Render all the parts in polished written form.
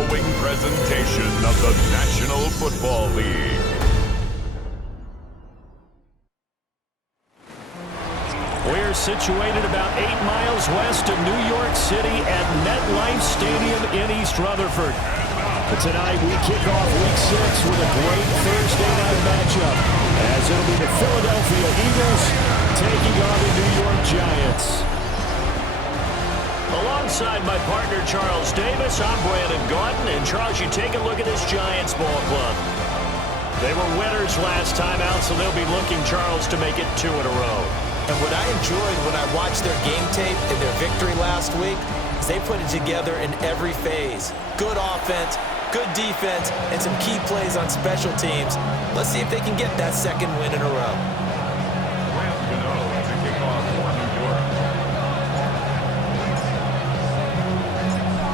following presentation of the National Football League. We're situated about 8 miles west of New York City at MetLife Stadium in East Rutherford. But tonight we kick off Week 6 with a great Thursday night matchup, as it'll be the Philadelphia Eagles taking on the New York Giants. Alongside my partner Charles Davis, I'm Brandon Gaudin. And Charles, you take a look at this Giants ball club. They were winners last time out, so they'll be looking, Charles, to make it 2 in a row. And what I enjoyed when I watched their game tape and their victory last week is they put it together in every phase. Good offense, good defense, and some key plays on special teams. Let's see if they can get that second win in a row.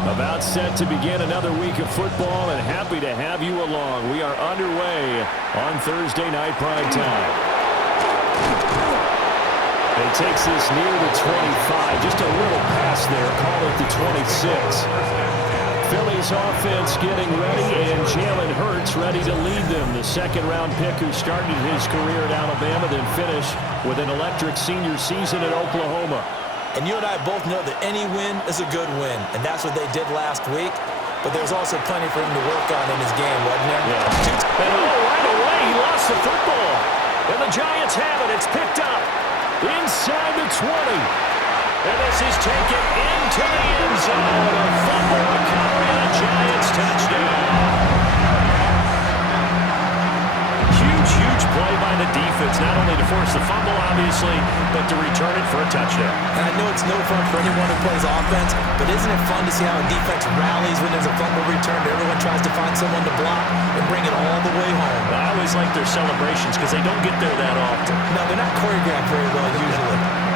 About set to begin another week of football, and happy to have you along. We are underway on Thursday night prime time. It takes this near the 25. Just a little pass there. Call it the 26. Philly's offense getting ready, and Jalen Hurts ready to lead them. The second-round pick who started his career at Alabama, then finished with an electric senior season at Oklahoma. And you and I both know that any win is a good win, and that's what they did last week. But there's also plenty for him to work on in his game, wasn't there? Yeah. And right away, he lost the football. And the Giants have it. It's picked up inside the 20. And this is taken into the end zone. A fumble recovery and a Giants touchdown. Huge play by the defense, not only to force the fumble, obviously, but to return it for a touchdown. And I know it's no fun for anyone who plays offense, but isn't it fun to see how a defense rallies when there's a fumble return? Everyone tries to find someone to block and bring it all the way home. I always like their celebrations because they don't get there that often. No, they're not choreographed very well usually.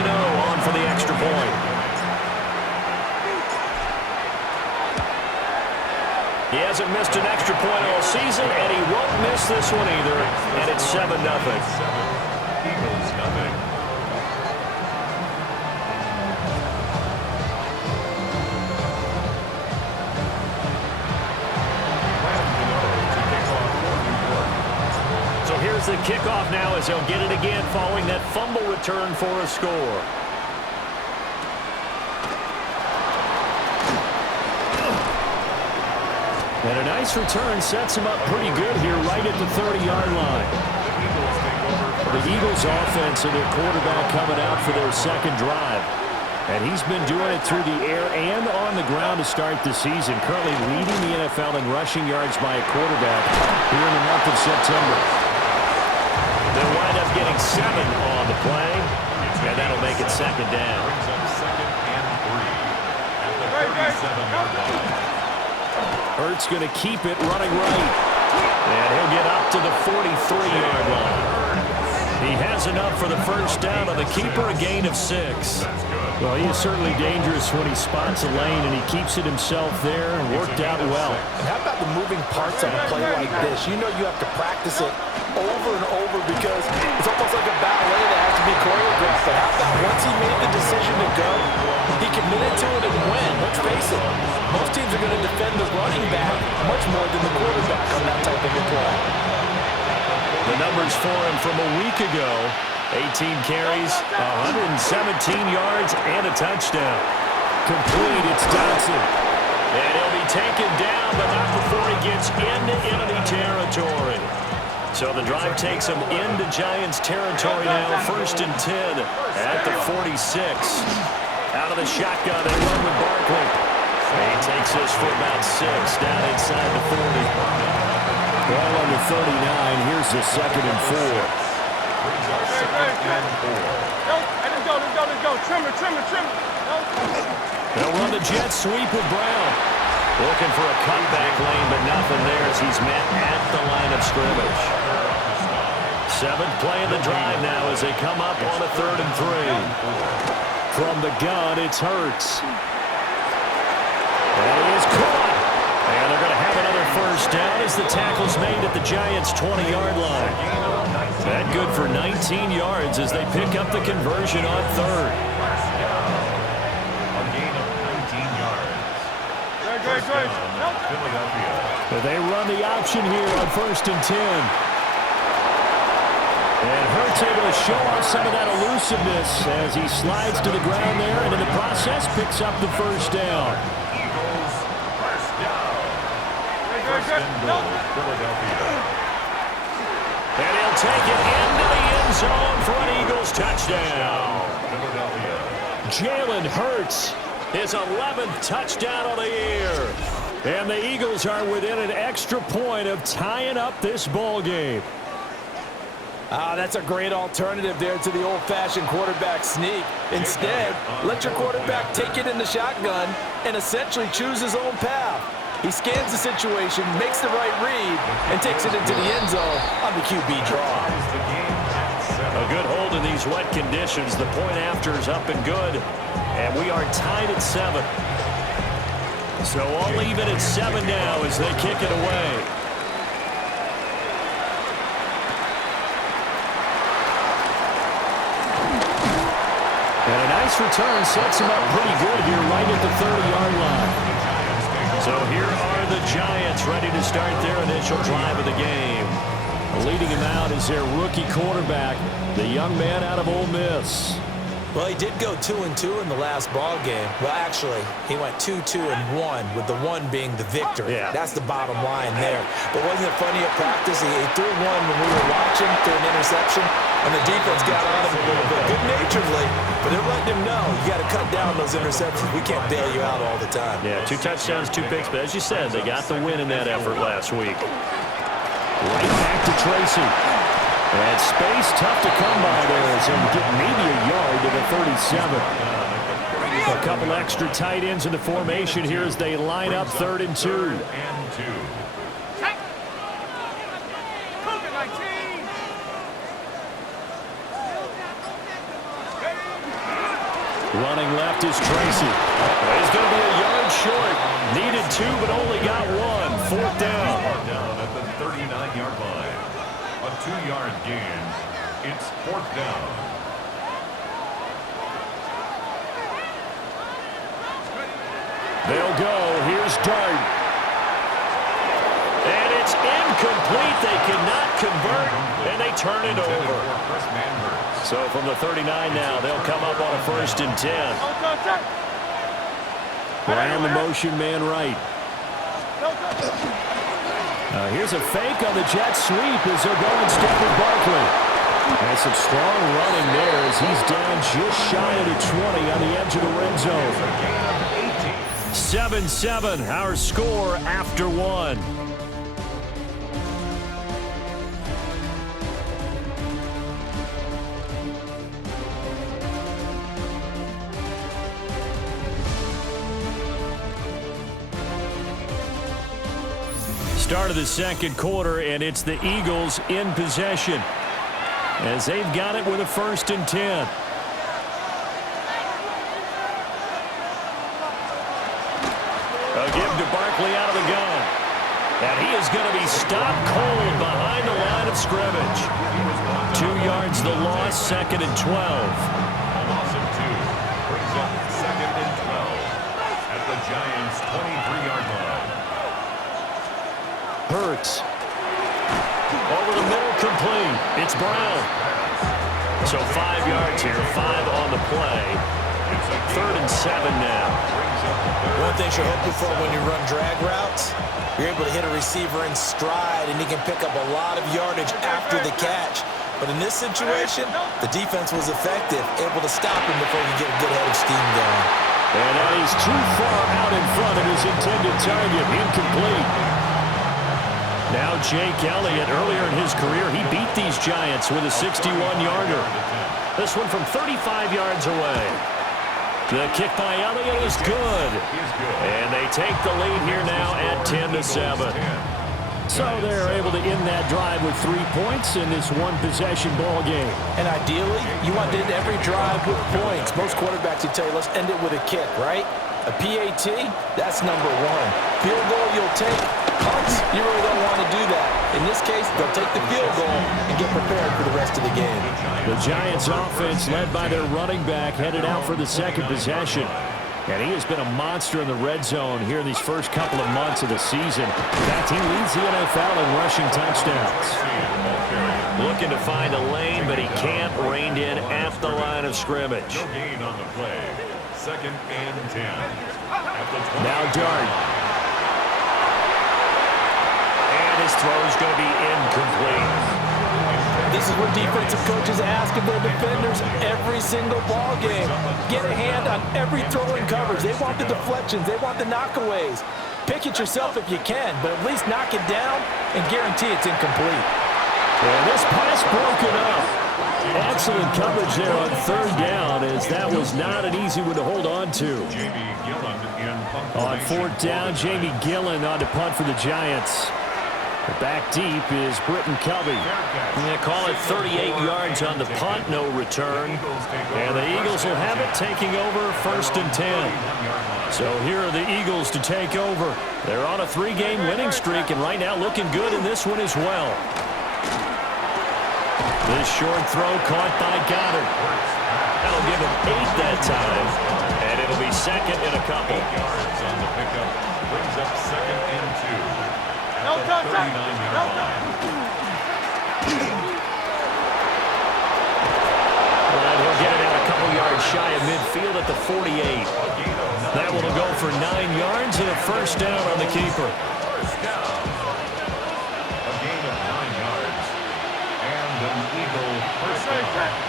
On for the extra point. He hasn't missed an extra point all season, and he won't miss this one either. And it's 7-0. Eagles nothing. So here's the kickoff now as he'll get it again following that fumble return for a score. And a nice return sets him up pretty good here right at the 30-yard line. The Eagles offense and their quarterback coming out for their second drive. And he's been doing it through the air and on the ground to start the season. Currently leading the NFL in rushing yards by a quarterback here in the month of September. They'll wind up getting 7 on the play. And that'll make it second down. Second and 3 at the 37-yard line. Hurts going to keep it running right. And he'll get up to the 43-yard line. He has enough for the first down on the keeper, a gain of 6. Well, he is certainly dangerous when he spots a lane, and he keeps it himself there and worked out well. And how about the moving parts on a play like this? You know you have to practice it over and over because it's almost like a ballet that has to be choreographed. But how about once he made the decision to go, he committed to it and went. Let's face it, most teams are going to defend the running back much more than the quarterback on that type of a play. The numbers for him from a week ago: 18 carries, 117 yards, and a touchdown. Complete, it's Dotson. And he'll be taken down, but not before he gets into enemy territory. So the drive takes him into Giants territory now, 1st and 10 at the 46. Out of the shotgun, they run with Barkley. He takes this for about 6 down inside the 40. Ball on the 39. Here's the 2nd and 4. Let's go. Trim it. They'll run the jet sweep with Brown. Looking for a cutback lane, but nothing there as he's met at the line of scrimmage. 7th play of the drive now as they come up on a 3rd and 3. From the gun, it's Hurts. And he is caught. And they're going to have another first down as the tackle's made at the Giants' 20-yard line. That good for 19 yards as they pick up the conversion on third. A gain of 19 yards. First down, Philadelphia. But they run the option here on 1st and 10. And Hurts able to show off some of that elusiveness as he slides to the ground there and in the process picks up the first down. Eagles, first down. First and goal, Philadelphia. And he'll take it into the end zone for an Eagles touchdown. Philadelphia. Jalen Hurts, his 11th touchdown of the year. And the Eagles are within an extra point of tying up this ball game. That's a great alternative there to the old-fashioned quarterback sneak. Instead, let your quarterback take it in the shotgun and essentially choose his own path. He scans the situation, makes the right read, and takes it into the end zone on the QB draw. A good hold in these wet conditions. The point after is up and good. And we are tied at 7. So all even at 7 now as they kick it away. And a nice return sets him up pretty good here right at the 30-yard line. So here are the Giants ready to start their initial drive of the game. Leading him out is their rookie quarterback, the young man out of Ole Miss. Well, he did go 2-2 in the last ball game. Well, actually, he went 2-2-1, with the 1 being the victory. Yeah. That's the bottom line there. But wasn't it funny at practice? He threw one when we were watching, threw an interception, and the defense got on him a little bit, good-naturedly. But they're letting him know, you got to cut down those interceptions. We can't bail you out all the time. Yeah, 2 touchdowns, 2 picks. But as you said, they got the win in that effort last week. Right back to Tracy. And space tough to come by there as he'll get maybe a yard to the 37. A couple extra tight ends in the formation here as they line up 3rd and 2. Running left is Tracy. He's going to be a yard short. Needed 2, but only got 1. 4th down. Down at the 39-yard line. A 2-yard gain. It's 4th down. They'll go. Here's Dart. And it's incomplete. They cannot convert, and they turn it over. So from the 39 now, they'll come up on a 1st and 10. Brown the motion man right. Here's a fake on the jet sweep as they'll go instead with Barkley. And some strong running there as he's down just shy of the 20 on the edge of the red zone. 7-7, our score after 1. Start of the 2nd quarter, and it's the Eagles in possession as they've got it with a 1st and 10. A give to Barkley out of the gun. And he is going to be stopped cold behind the line of scrimmage. 2 yards the loss, 2nd and 12. A loss of 2 brings up 2nd and 12 at the Giants' 23-yard line. Hurts. Over the middle, complete. It's Brown. So 5 yards here, 5 on the play. 3rd and 7 now. One thing you're hoping for when you run drag routes, you're able to hit a receiver in stride, and he can pick up a lot of yardage after the catch. But in this situation, the defense was effective, able to stop him before he get a good head of steam going. And that is too far out in front of his intended target. Incomplete. Now Jake Elliott, earlier in his career, he beat these Giants with a 61-yarder. This one from 35 yards away. The kick by Elliott is good. And they take the lead here now at 10-7. So they're able to end that drive with 3 points in this one-possession ball game. And ideally, you want to end every drive with points. Most quarterbacks would tell you, let's end it with a kick, right? A PAT, that's number 1. Field goal you'll take. Punts, you really don't want to do that. In this case, they'll take the field goal and get prepared for the rest of the game. The Giants offense led by their running back headed out for the second possession. And he has been a monster in the red zone here in these first couple of months of the season. In fact, he leads the NFL in rushing touchdowns. Looking to find a lane, but he can't. Reined in at the line of scrimmage. No gain on the play. 2nd and 10. Now Dart. And his throw is going to be incomplete. This is what defensive coaches ask of their defenders every single ball game. Get a hand on every throw in coverage. They want the deflections. They want the knockaways. Pick it yourself if you can, but at least knock it down and guarantee it's incomplete. And this pass broken up. Excellent coverage there on 3rd down, as that was not an easy one to hold on to. On 4th down, Jamie Gillen on to punt for the Giants. Back deep is Britton Covey. They call it 38 yards on the punt, no return. And the Eagles will have it, taking over 1st and 10. So here are the Eagles to take over. They're on a 3-game winning streak, and right now looking good in this one as well. This short throw caught by Goddard. That'll give him 8 that time, and it'll be 2nd and a couple. 8 yards on the pickup. Brings up 2nd and 2. No contact. No contact. And he'll get it out a couple yards shy of midfield at the 48. That one will go for 9 yards and a 1st down on the keeper. First down. A gain of 9 yards. And an Eagle first down.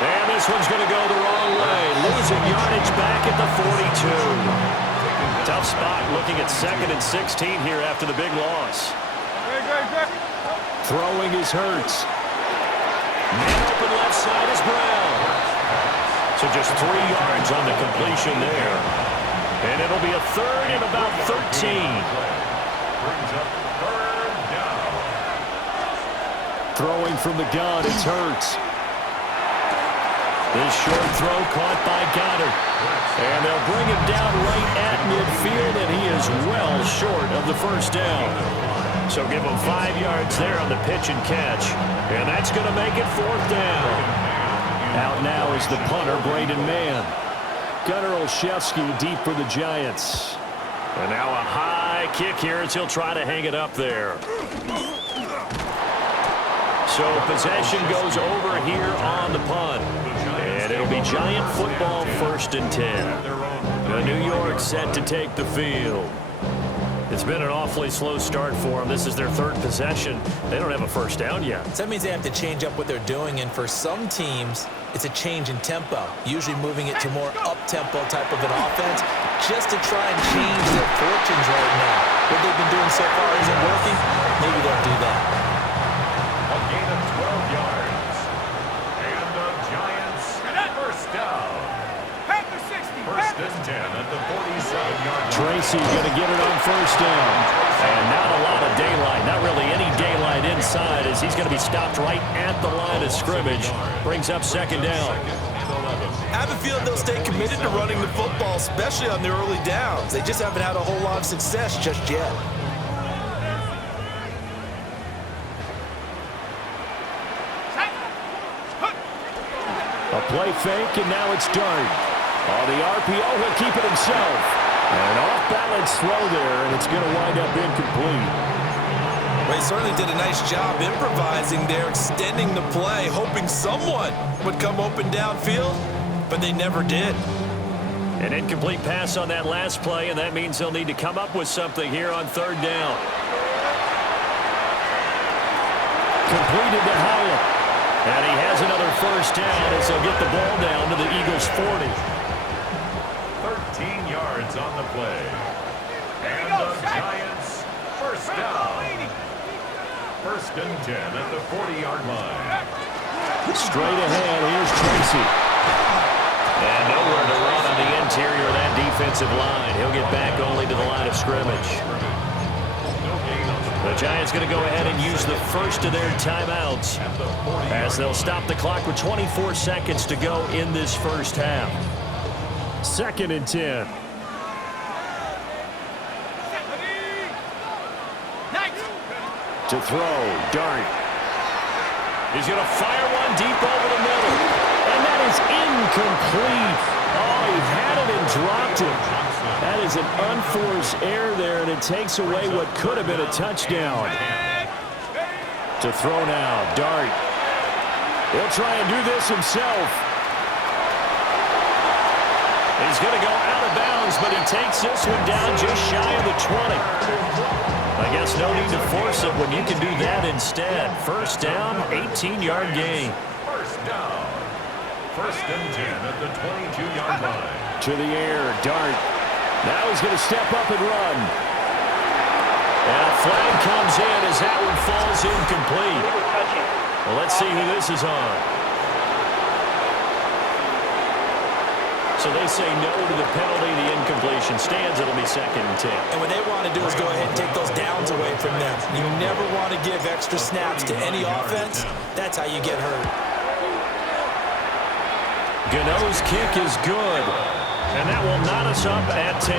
And this one's going to go the wrong way. Losing yardage back at the 42. Tough spot looking at 2nd and 16 here after the big loss. Throwing is Hurts. Man open left side is Brown. So just 3 yards on the completion there. And it'll be a 3rd and about 13. Brings up 3rd down. Throwing from the gun, it's Hurts. This short throw caught by Goddard. And they'll bring him down right at midfield, and he is well short of the 1st down. So give him 5 yards there on the pitch and catch. And that's going to make it 4th down. Out now is the punter, Braden Mann. Gunnar Olszewski deep for the Giants. And now a high kick here as he'll try to hang it up there. So possession goes over here on the punt. And it'll be Giant football 1st and 10. The New York set to take the field. It's been an awfully slow start for them. This is their 3rd possession. They don't have a 1st down yet. So that means they have to change up what they're doing, and for some teams, it's a change in tempo, usually moving it to more up-tempo type of an offense just to try and change their fortunes right now. What they've been doing so far isn't working. Maybe they'll do that. A gain of 12 yards. And the Giants 1st down. 1st and 10 at the 47-yard line. Tracy going to get it on 1st down. And not a lot of daylight, not really any daylight inside, as he's going to be stopped right at the line of scrimmage. Brings up 2nd down. I have a feeling they'll stay committed to running the football, especially on their early downs. They just haven't had a whole lot of success just yet. A play fake, and now it's Dart. On the RPO, he'll keep it himself. And off-balance throw there, and it's going to wind up incomplete. Well, he certainly did a nice job improvising there, extending the play, hoping someone would come open downfield, but they never did. An incomplete pass on that last play, and that means they'll need to come up with something here on 3rd down. Completed to Howell. And he has another 1st down as they'll get the ball down to the Eagles' 40. 13 yards on the play. And the Giants 1st down. 1st and 10 at the 40-yard line. Straight ahead, here's Tracy. And nowhere to run on the interior of that defensive line. He'll get back only to the line of scrimmage. The Giants going to go ahead and use the first of their timeouts as they'll stop the clock with 24 seconds to go in this 1st half. 2nd and 10. To throw, Dart. He's going to fire one deep over the middle. And that is incomplete. Oh, he had it and dropped it. That is an unforced error there, and it takes away what could have been a touchdown. To throw now, Dart. He'll try and do this himself. He's going to go out of bounds, but he takes this one down just shy of the 20. I guess no need to force it when you can do that instead. First down, 18-yard gain. First down. First and 10 at the 22-yard line. To the air, Dart. Now he's going to step up and run. And a flag comes in as that one falls incomplete. Well, let's see who this is on. So they say no to the penalty. The incompletion stands. It'll be second and 10. And what they want to do is go ahead and take those downs away from them. You never want to give extra snaps to any offense. That's how you get hurt. Gano's kick is good. And that will knot us up at 10.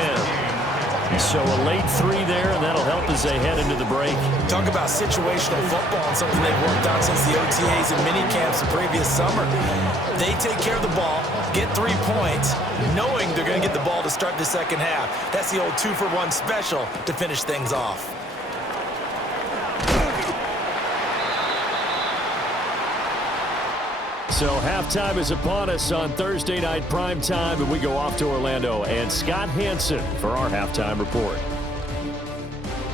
So a late 3 there, and that'll help as they head into the break. Talk about situational football and something they've worked on since the OTAs and mini camps the previous summer. They take care of the ball, get 3 points, knowing they're going to get the ball to start the second half. That's the old 2-for-1 special to finish things off. So halftime is upon us on Thursday night prime time, and we go off to Orlando. And Scott Hansen for our halftime report.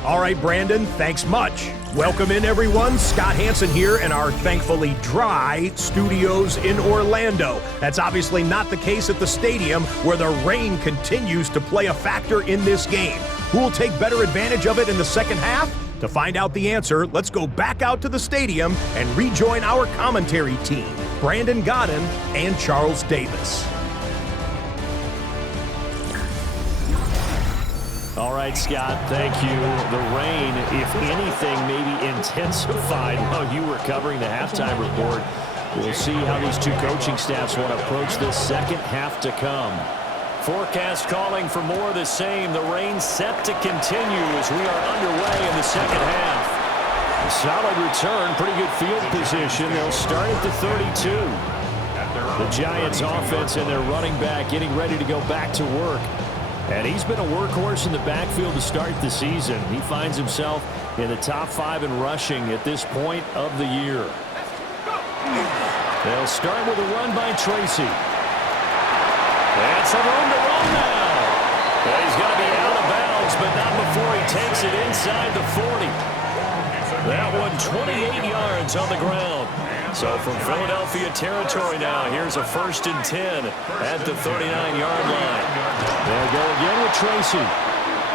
All right, Brandon, thanks much. Welcome in, everyone. Scott Hansen here in our thankfully dry studios in Orlando. That's obviously not the case at the stadium, where the rain continues to play a factor in this game. Who will take better advantage of it in the second half? To find out the answer, let's go back out to the stadium and rejoin our commentary team, Brandon Godden and Charles Davis. All right, Scott, thank you. The rain, if anything, maybe intensified while you were covering the halftime report. We'll see how these two coaching staffs want to approach this second half to come. Forecast calling for more of the same. The rain set to continue as we are underway in the second half. A solid return, pretty good field position. They'll start at the 32. The Giants offense and their running back getting ready to go back to work. And he's been a workhorse in the backfield to start the season. He finds himself in the top 5 in rushing at this point of the year. They'll start with a run by Tracy. That's a room to run now. Well, he's going to be out of bounds, but not before he takes it inside the 40. That one 28 yards on the ground. So from Philadelphia territory now, here's a first and 10 at the 39-yard line. They'll go again with Tracy.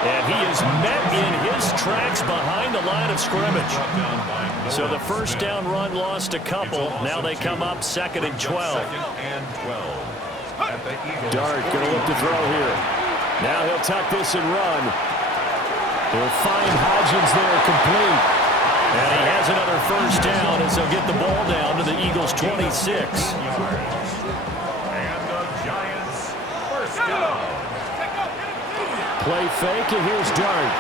And he is met in his tracks behind the line of scrimmage. So the first down run lost a couple. Now they come up second and 12. Dart going to look to throw here. Now he'll tuck this and run. He'll find Hodgins there complete. And he has another first down as they'll get the ball down to the Eagles' 26. And the Giants first down. Play fake, and here's Dart.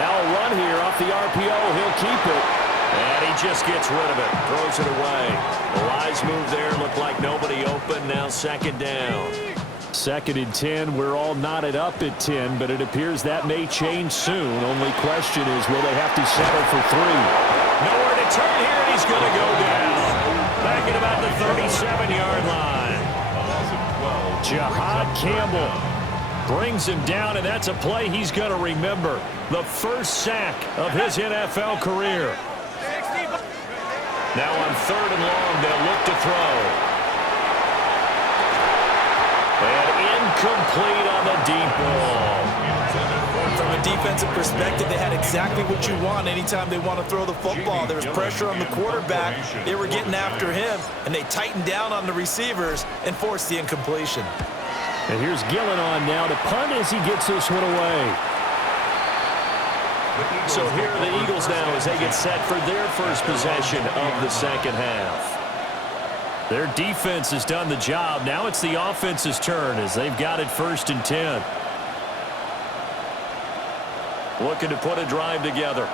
Now a run here off the RPO. He'll keep it. And he just gets rid of it. Throws it away. The Lions move there. Looked like nobody open. Now second down. Second and 10. We're all knotted up at 10, but it appears that may change soon. Only question is, will they have to settle for 3? Nowhere to turn here, and he's going to go down. Back at about the 37-yard line. Jahad Campbell brings him down, and that's a play he's going to remember. The first sack of his NFL career. Now on third and long, they'll look to throw. And incomplete on the deep ball. From a defensive perspective, they had exactly what you want anytime they want to throw the football. There was pressure on the quarterback. They were getting after him, and they tightened down on the receivers and forced the incompletion. And here's Gillen on now to punt as he gets this one away. So here are the Eagles now as they get set for their first possession of the second half. Their defense has done the job. Now it's the offense's turn as they've got it first and 10. Looking to put a drive together.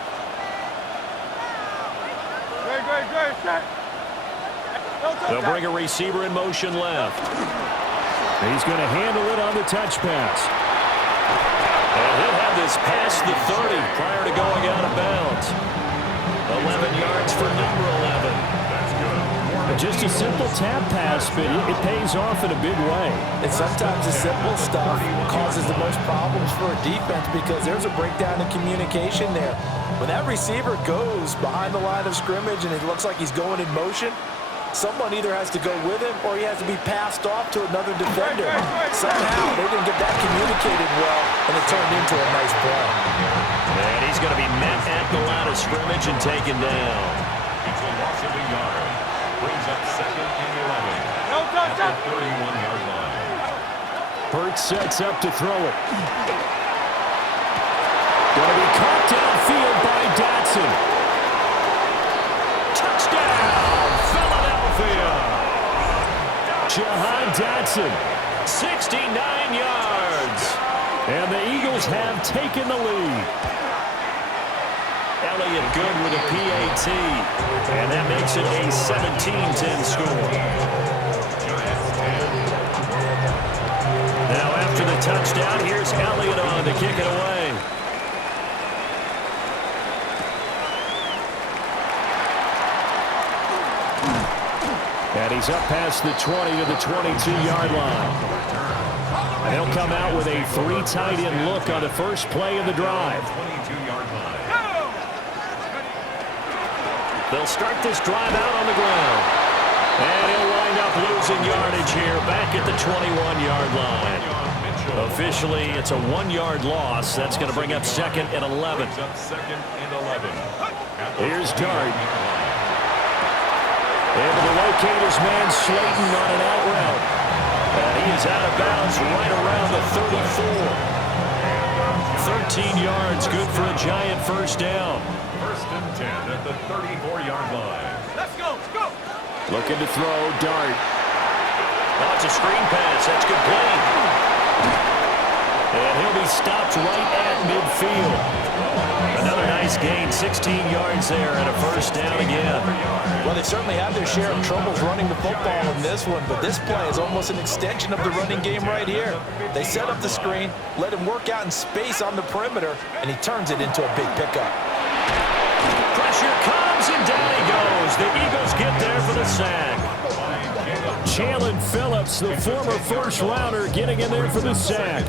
They'll bring a receiver in motion left. He's going to handle it on the touch pass. And he'll have this past the 30 prior to going out of bounds. 11 yards for number 11. Just a simple tap pass, but it pays off in a big way. And sometimes the simple stuff causes the most problems for a defense because there's a breakdown in communication there. When that receiver goes behind the line of scrimmage and it looks like he's going in motion, someone either has to go with him or he has to be passed off to another defender. Somehow they didn't get that communicated well, and it turned into a nice play. And he's going to be met at the line of scrimmage and taken down. It's a loss of a yard. Brings up 2nd and 11 at the 31-yard line. Hurts sets up to throw it. Going to be caught downfield by Dotson. Touchdown, Philadelphia. Jahan Dotson, 69 yards. And the Eagles have taken the lead. Elliott good with a PAT. And that makes it a 17-10 score. Now after the touchdown, here's Elliott on to kick it away. And he's up past the 20 to the 22-yard line. And he'll come out with a 3 tight end look on the first play of the drive. They'll start this drive out on the ground. And he'll wind up losing yardage here back at the 21-yard line. Officially, it's a 1-yard loss. That's going to bring up 2nd and 11. Here's Dart. Able to locate his man Slayton on an out route. And he is out of bounds right around the 34. 13 yards, good for a Giant first down. 1st and 10 at the 34-yard line. Let's go, go. Looking to throw, Dart. Oh, it's a screen pass. That's complete. And he'll be stopped right at midfield. Another nice gain, 16 yards there and a first down again. Well, they certainly have their share of troubles running the football in this one, but this play is almost an extension of the running game right here. They set up the screen, let him work out in space on the perimeter, and he turns it into a big pickup. Pressure comes, and down he goes. The Eagles get there for the sack. Jalen Phillips, the former first-rounder, getting in there for the sack.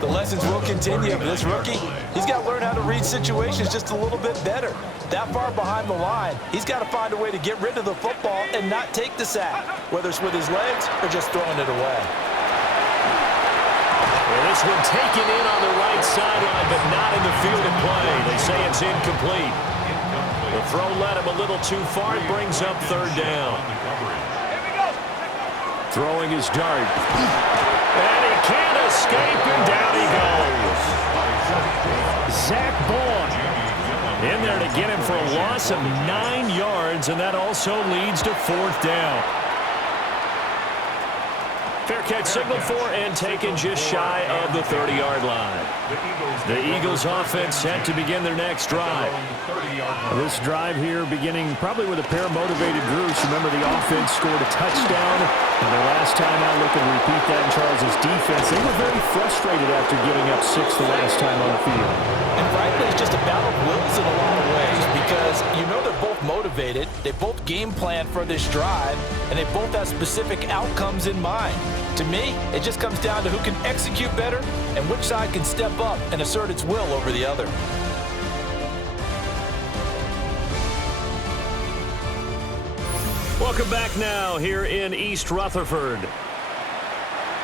The lessons will continue, but this rookie, he's got to learn how to read situations just a little bit better. That far behind the line, he's got to find a way to get rid of the football and not take the sack, whether it's with his legs or just throwing it away. Well, this one taken in on the right sideline, but not in the field of play. They say it's incomplete. The throw led him a little too far. It brings up 3rd down. Throwing his Dart. And he can't escape, and down he goes. Zach Boyd in there to get him for a loss of 9 yards, and that also leads to 4th down. Fair catch signaled for and taken just shy of the 30-yard line. The Eagles offense set to begin their next drive. This drive here beginning probably with a pair of motivated groups. Remember, the offense scored a touchdown. And the last time out, look and repeat that in Charles' defense. They were very frustrated after giving up 6 the last time on the field. And frankly, it's just a battle of wills in a lot of ways because you know they're both motivated. They both game plan for this drive, and they both have specific outcomes in mind. To me, it just comes down to who can execute better and which side can step up and assert its will over the other. Welcome back now here in East Rutherford.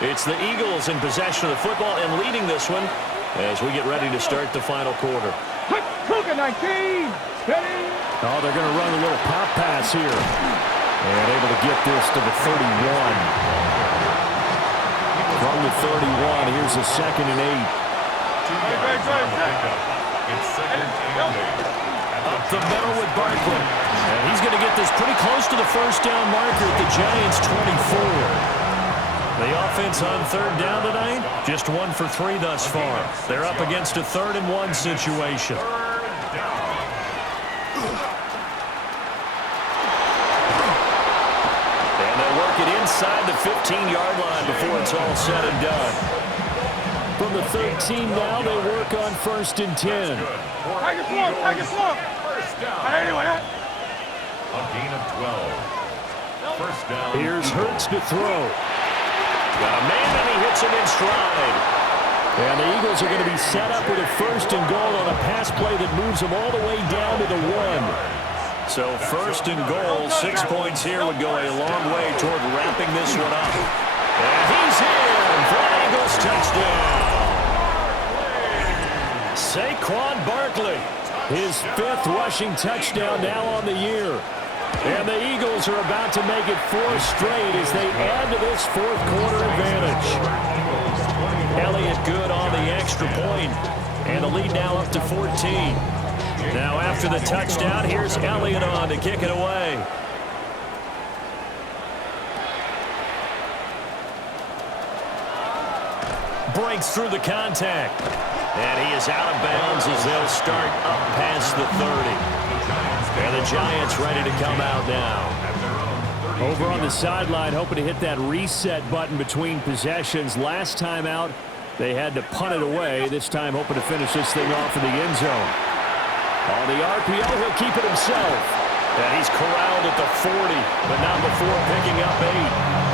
It's the Eagles in possession of the football and leading this one as we get ready to start the final quarter. Cougar 19. Ready. Oh, they're going to run a little pop pass here. And able to get this to the 31. From the 31, here's a 2nd and 8. It's 2nd and 8. Up the middle with Barkley. And he's going to get this pretty close to the first down marker at the Giants' 24. The offense on 3rd down tonight, just 1 for 3 thus far. They're up against a 3rd and 1 situation. inside the 15-yard line before it's all said and done. From the 13 now, they work on 1st and 10. Take it slow, take it slow. First down. Anyway, A gain of 12. First down. Here's Hurts to throw. Got a man, and he hits him in stride. And the Eagles are going to be set up with a 1st and goal on a pass play that moves them all the way down to the 1. So 1st and goal, 6 points here would go a long way toward wrapping this one up. And he's in for an Eagles touchdown. Saquon Barkley, his 5th rushing touchdown now on the year. And the Eagles are about to make it 4 straight as they add to this 4th quarter advantage. Elliott good on the extra point, and the lead now up to 14. Now after the touchdown, here's Elliott on to kick it away. Breaks through the contact. And he is out of bounds as they'll start up past the 30. And the Giants ready to come out now. Over on the sideline, hoping to hit that reset button between possessions. Last time out, they had to punt it away. This time, hoping to finish this thing off in the end zone. On the RPO, he'll keep it himself. And he's corralled at the 40, but not before picking up 8.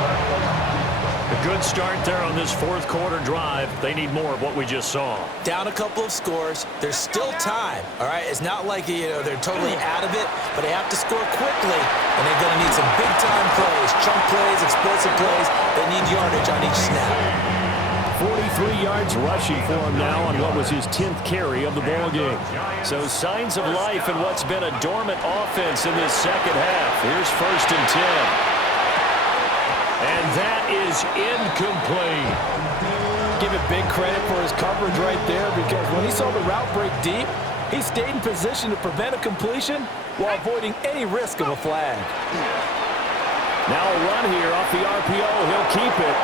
A good start there on this 4th quarter drive. They need more of what we just saw. Down a couple of scores. There's still time, all right? It's not like, they're totally out of it, but they have to score quickly, and they're going to need some big-time plays, chunk plays, explosive plays. They need yardage on each snap. 43 yards rushing for him now on what was his 10th carry of the ballgame. So signs of life in what's been a dormant offense in this second half. Here's 1st and 10. And that is incomplete. Give it big credit for his coverage right there, because when he saw the route break deep, he stayed in position to prevent a completion while avoiding any risk of a flag. Now a run here off the RPO. He'll keep it.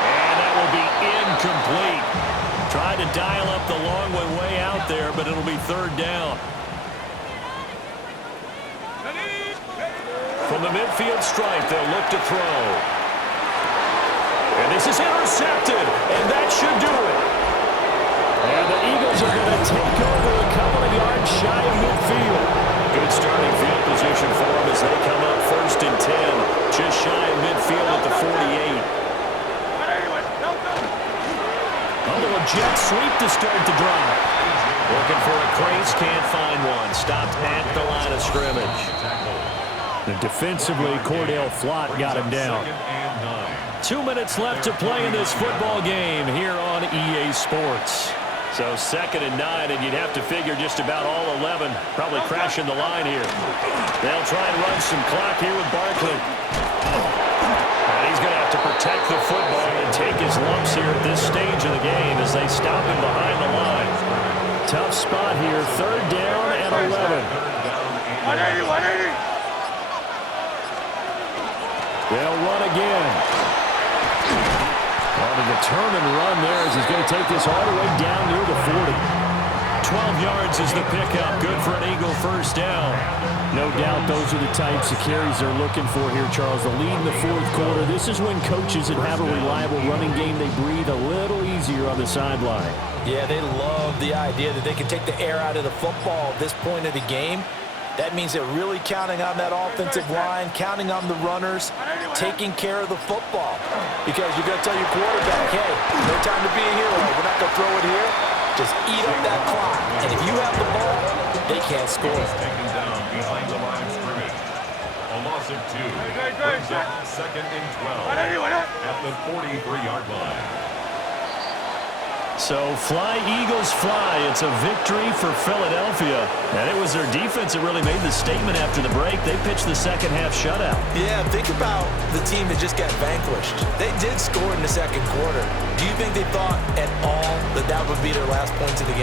And that will be incomplete. Tried to dial up the long one way out there, but it'll be 3rd down. From the midfield stripe, they'll look to throw. And this is intercepted, and that should do it. And the Eagles are going to take over a couple of yards shy of midfield. Good starting field position for them as they come up 1st and 10, just shy of midfield at the 48. A little jet sweep to start the drive. Looking for a crease, can't find one. Stopped at the line of scrimmage. And defensively, Cordell Flott got him down. 2 minutes left to play in this football game here on EA Sports. So 2nd and 9, and you'd have to figure just about all 11 probably crashing the line here. They'll try and run some clock here with Barkley. And he's going to have to protect the football and take his lumps here at this stage of the game as they stop him behind the line. Tough spot here, 3rd down and 11. 180, 180. They'll run again. On a determined run there as he's going to take this all the way down near the 40. 12 yards is the pickup. Good for an Eagle 1st down. No doubt those are the types of carries they're looking for here, Charles. The lead in the 4th quarter. This is when coaches that have a reliable running game, they breathe a little easier on the sideline. Yeah, they love the idea that they can take the air out of the football at this point of the game. That means they're really counting on that offensive line, counting on the runners, taking care of the football. Because you're going to tell your quarterback, hey, no time to be a hero. We're not going to throw it here. Just eat up that clock. And if you have the ball, they can't score. Taken down behind the line of scrimmage. A loss of 2. Brings up 2nd and 12 at the 43-yard line. So fly, Eagles, fly. It's a victory for Philadelphia. And it was their defense that really made the statement after the break. They pitched the second half shutout. Yeah, think about the team that just got vanquished. They did score in the 2nd quarter. Do you think they thought at all that that would be their last points of the game?